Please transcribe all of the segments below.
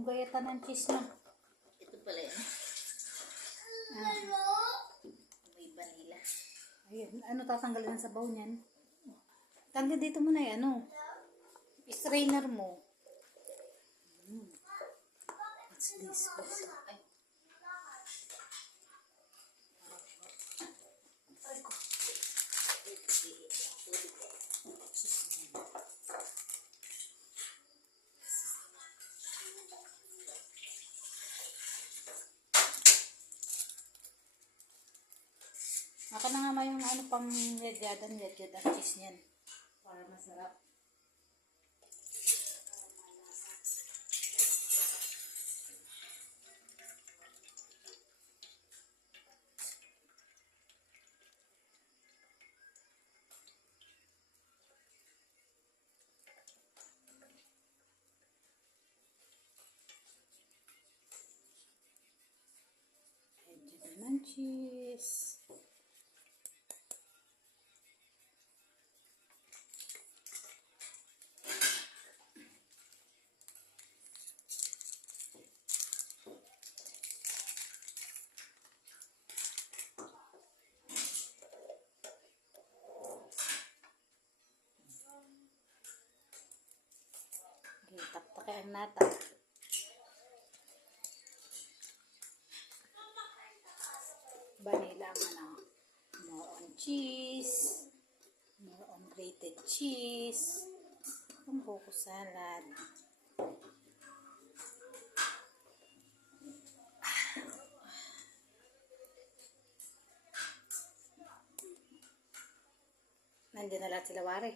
Yung gayatan ng cheese na. Ito pala yan. May vanilla. Ayun. Ano tatanggalin ang sabaw niyan? Tanggal dito muna eh. Ano? Strainer mo. What's this? Ay. Ako na nga yung ano pang yadyad ang cheese niyan. Para masarap. Yadyad ng cheese. Taptakay ang nata. Vanilla ang ano. More on cheese. More on grated cheese. Ang buko salad. Nandiyan na lahat sila wari.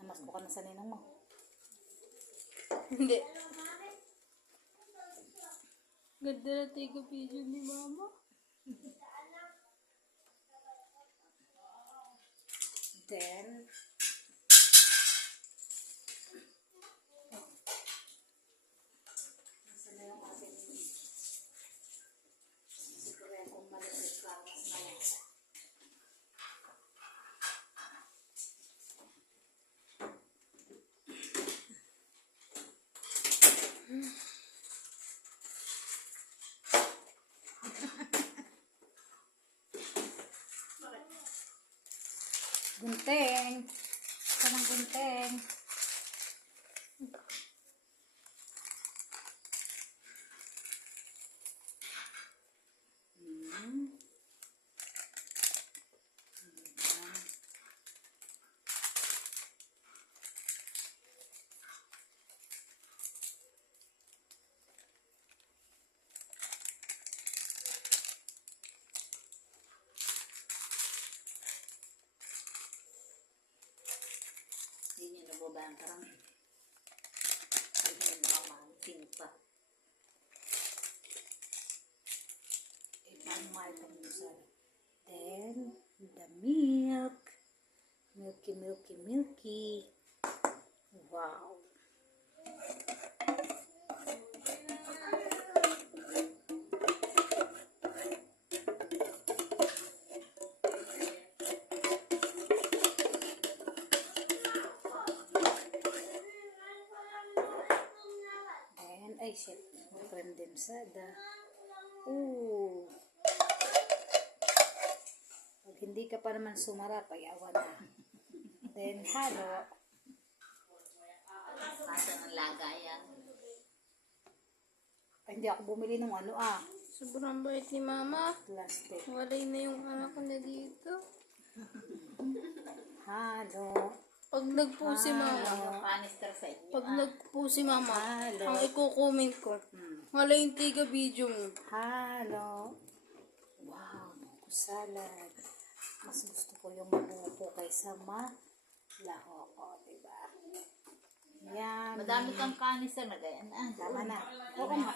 Namasbo ka na sa ninong mo. Hindi. Ganda na take a video ni Mama. Then, nasa na yung ating siguro kung malapit lang mas malapit. Gunting. Ito ng gunting. Hindi niya nabobaan. Parang hindi niya nakamanting pa. Paano nga itong musal? Then, the milk. Milky, milky, milky. Wow. Then, ay shit. Cream densada. Ooh. Pag hindi ka pa naman sumarap, ay awan na. Then, halo. Kasa ng lagayan. Ay, hindi ako bumili ng ano Sobrang bait ni Mama. plastic. Walay na yung anak ko na dito. Halo. Pag nagpo si Mama, Yung canister sa inyo. pag nagpo si Mama, Halo. ang i-comment ko, wala yung tiga video mo. Halo. Wow, buko salad. Mas gusto ko yung mabuko kaysa malaho ko, diba? Yan. Madami kang canister na ganyan. Tama na. Oo nga.